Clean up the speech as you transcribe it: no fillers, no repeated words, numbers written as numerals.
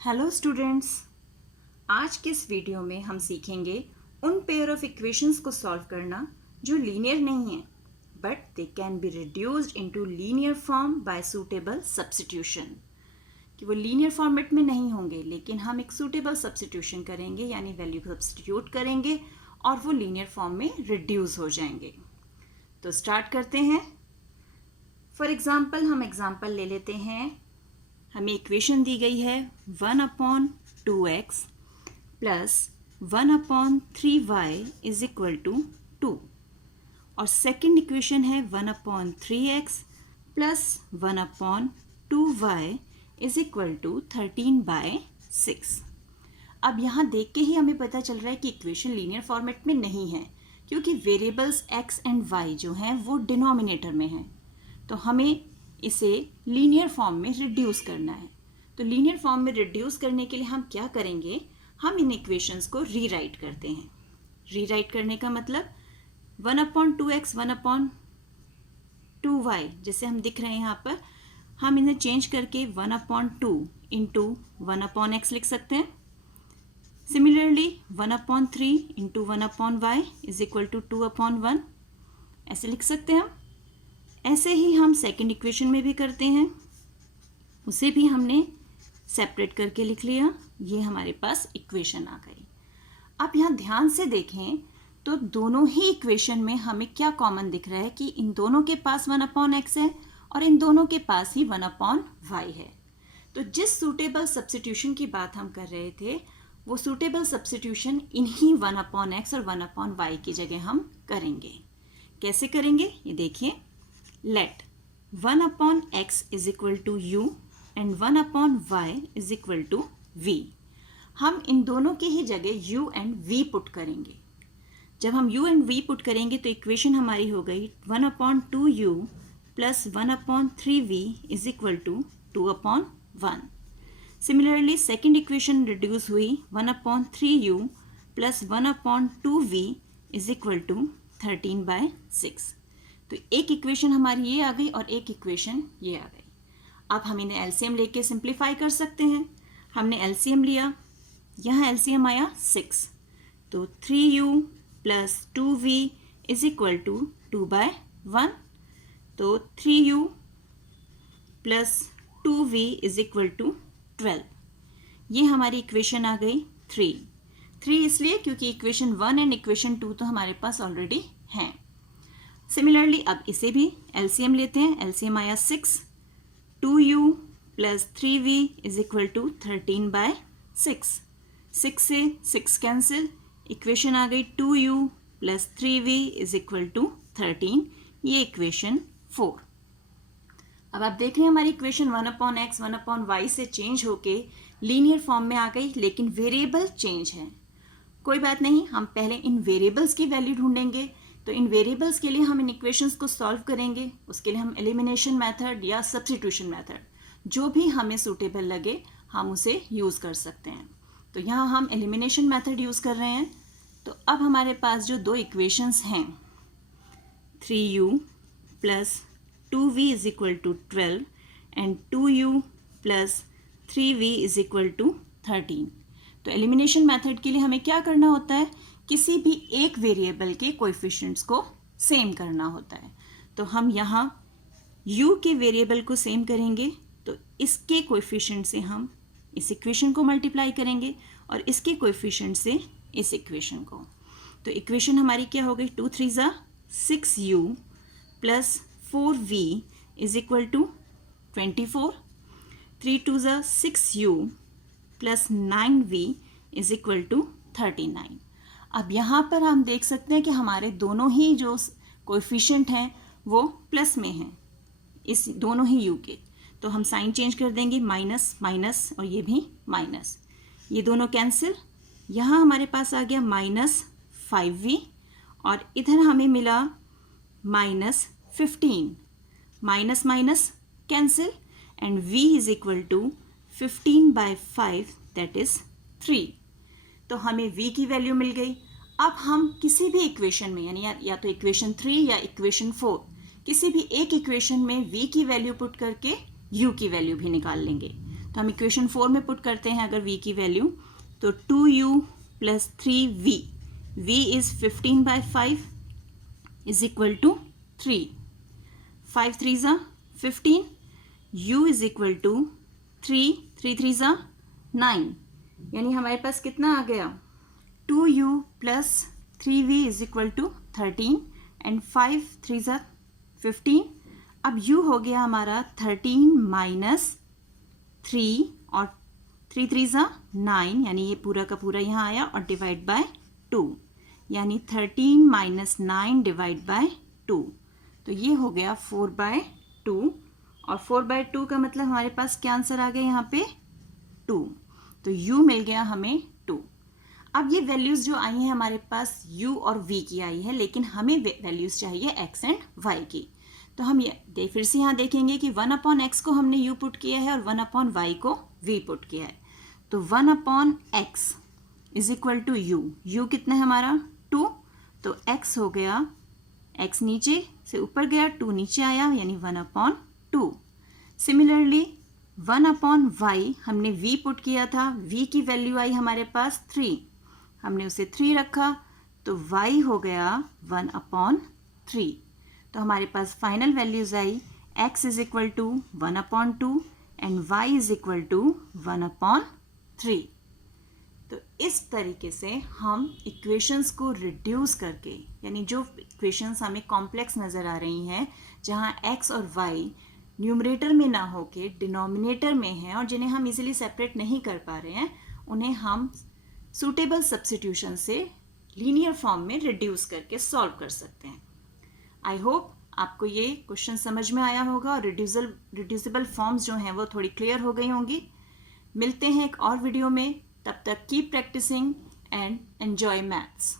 Hello students, आज के इस वीडियो में हम सीखेंगे उन पेयर ऑफ इक्वेशंस को सॉल्व करना जो लीनियर नहीं है but they can be reduced into linear form by suitable substitution. कि वो लीनियर फॉर्मेट में नहीं होंगे लेकिन हम एक सूटेबल सब्स्टिट्यूशन करेंगे, यानी वैल्यू सब्स्टिट्यूट करेंगे और वो लीनियर फॉर्म में रिड्यूस हो जाएंगे। तो स्टार्ट करते हैं। फॉर एग्जाम्पल हम एग्जाम्पल ले लेते हैं। हमें इक्वेशन दी गई है 1/2x plus 1/3y is equal to 2 और सेकेंड इक्वेशन है 1/3x plus 1/2y is equal to 13/6। अब यहाँ देख के ही हमें पता चल रहा है कि इक्वेशन लीनियर फॉर्मेट में नहीं है, क्योंकि वेरिएबल्स x एंड y जो हैं वो डिनोमिनेटर में हैं। तो हमें इसे लीनियर फॉर्म में रिड्यूस करना है। तो लीनियर फॉर्म में रिड्यूस करने के लिए हम क्या करेंगे, हम इन इक्वेशंस को रीराइट करते हैं। रीराइट करने का मतलब 1/2x 1/2y जैसे हम दिख रहे हैं यहाँ पर, हम इन्हें चेंज करके 1/2 इंटू 1/x लिख सकते हैं। Similarly 1/3 into 1/y is equal to 2/1 ऐसे लिख सकते हैं हम। ऐसे ही हम सेकेंड इक्वेशन में भी करते हैं, उसे भी हमने सेपरेट करके लिख लिया। ये हमारे पास इक्वेशन आ गई। अब यहाँ ध्यान से देखें तो दोनों ही इक्वेशन में हमें क्या कॉमन दिख रहा है कि इन दोनों के पास 1/x है और इन दोनों के पास ही 1/y है। तो जिस सूटेबल सब्स्टिट्यूशन की बात हम कर रहे थे वो सूटेबल सब्स्टिट्यूशन इन्हीं 1/x और 1/y की जगह हम करेंगे। कैसे करेंगे ये देखिए। Let 1/x is equal to u and 1/y is equal to v। हम इन दोनों की ही जगह u and v पुट करेंगे। जब हम u and v पुट करेंगे तो इक्वेशन हमारी हो गई 1/2u plus 1/3v is equal to 2/1। Similarly second equation reduce हुई 1/3u plus 1/2v is equal to 13/6। तो एक इक्वेशन हमारी ये आ गई और एक इक्वेशन ये आ गई। अब हम इन्हें एलसीएम लेके सिंप्लीफाई कर सकते हैं। हमने एलसीएम लिया, यहाँ एलसीएम आया 6, तो 3u plus 2v is equal to 2/1। तो 3u plus 2v is equal to 12। ये हमारी इक्वेशन आ गई 3 इसलिए क्योंकि इक्वेशन 1 एंड इक्वेशन 2 तो हमारे पास ऑलरेडी हैं। सिमिलरली अब इसे भी एलसीएम लेते हैं। एलसीएम आया 6, 2u plus 3v is equal to 13/6। 6 से 6 कैंसिल, इक्वेशन आ गई 2u plus 3v is equal to 13। ये इक्वेशन 4। अब आप देख रहे हैं हमारी इक्वेशन 1/x 1/y से चेंज होके लीनियर फॉर्म में आ गई, लेकिन वेरिएबल चेंज है। कोई बात नहीं, हम पहले इन वेरिएबल्स की वैल्यू ढूंढेंगे। तो इन वेरिएबल्स के लिए हम इन इक्वेशंस को सॉल्व करेंगे। उसके लिए हम एलिमिनेशन मेथड या सब्स्टिट्यूशन मेथड, जो भी हमें सूटेबल लगे हम उसे यूज़ कर सकते हैं। तो यहाँ हम एलिमिनेशन मेथड यूज़ कर रहे हैं। तो अब हमारे पास जो दो इक्वेशंस हैं 3u plus 2v is equal to 12 and 2u plus 3v is equal to 13। तो एलिमिनेशन मेथड के लिए हमें क्या करना होता है, किसी भी एक वेरिएबल के कोएफिशिएंट्स को सेम करना होता है। तो हम यहाँ u के वेरिएबल को सेम करेंगे, तो इसके कोएफिशिएंट से हम इस इक्वेशन को मल्टीप्लाई करेंगे और इसके कोएफिशिएंट से इस इक्वेशन को। तो इक्वेशन हमारी क्या हो गई, 2 3 ज़ा 6u plus 4v is equal to 24, 3 2 ज़ा 6u plus 9v is equal to 39। अब यहाँ पर हम देख सकते हैं कि हमारे दोनों ही जो कोएफिशिएंट हैं वो प्लस में हैं, इस दोनों ही u के। तो हम साइन चेंज कर देंगे, माइनस माइनस और ये भी माइनस, ये दोनों कैंसिल। यहाँ हमारे पास आ गया -5v और इधर हमें मिला -15। Minus minus cancel and v is equal to 15/5 that is 3। तो हमें v की वैल्यू मिल गई। अब हम किसी भी इक्वेशन में, यानी या तो इक्वेशन 3 या इक्वेशन 4, किसी भी एक इक्वेशन में v की वैल्यू पुट करके u की वैल्यू भी निकाल लेंगे। तो हम इक्वेशन 4 में पुट करते हैं अगर v की वैल्यू, तो 2u plus 3v, v is 15/5 is equal to 3, 5 3 ज़ा 15, u इज इक्वल टू 3 3 ज़ा 9, यानी हमारे पास कितना आ गया 2u plus 3v is equal to 13 and 5 3 ज़ा 15। अब u हो गया हमारा 13 माइनस 3 और 3 3 ज़ा 9, यानी ये पूरा का पूरा यहाँ आया और डिवाइड बाय 2, यानी 13 माइनस 9 डिवाइड बाय 2, तो ये हो गया 4/2 और 4/2 का मतलब हमारे पास क्या आंसर आ गया यहाँ पे 2, तो u मिल गया हमें 2। अब ये वैल्यूज़ जो आई हैं हमारे पास u और v की आई है, लेकिन हमें वैल्यूज़ चाहिए x एंड y की। तो हम ये फिर से यहाँ देखेंगे कि 1/x को हमने u पुट किया है और 1/y को v पुट किया है। तो 1/x is equal to u कितना है हमारा 2, तो x हो गया, x नीचे से ऊपर गया 2 नीचे आया, यानी 1/2। सिमिलरली 1/y हमने v पुट किया था, v की वैल्यू आई हमारे पास 3, हमने उसे 3 रखा, तो y हो गया 1/3। तो हमारे पास final values I x is equal to 1/2 and y is equal to 1/3। तो इस तरीके से हम इक्वेशंस को रिड्यूस करके, यानी जो इक्वेशंस हमें कॉम्प्लेक्स नज़र आ रही हैं, जहाँ x और y न्यूमरेटर में ना होके डिनोमिनेटर में हैं और जिन्हें हम इजीली सेपरेट नहीं कर पा रहे हैं, उन्हें हम सूटेबल सब्स्टिट्यूशन से लीनियर फॉर्म में रिड्यूस करके सॉल्व कर सकते हैं। आई होप आपको ये क्वेश्चन समझ में आया होगा और रिड्यूसिबल फॉर्म्स जो हैं वो थोड़ी क्लियर हो गई होंगी। मिलते हैं एक और वीडियो में, तब तक keep practising and enjoy maths.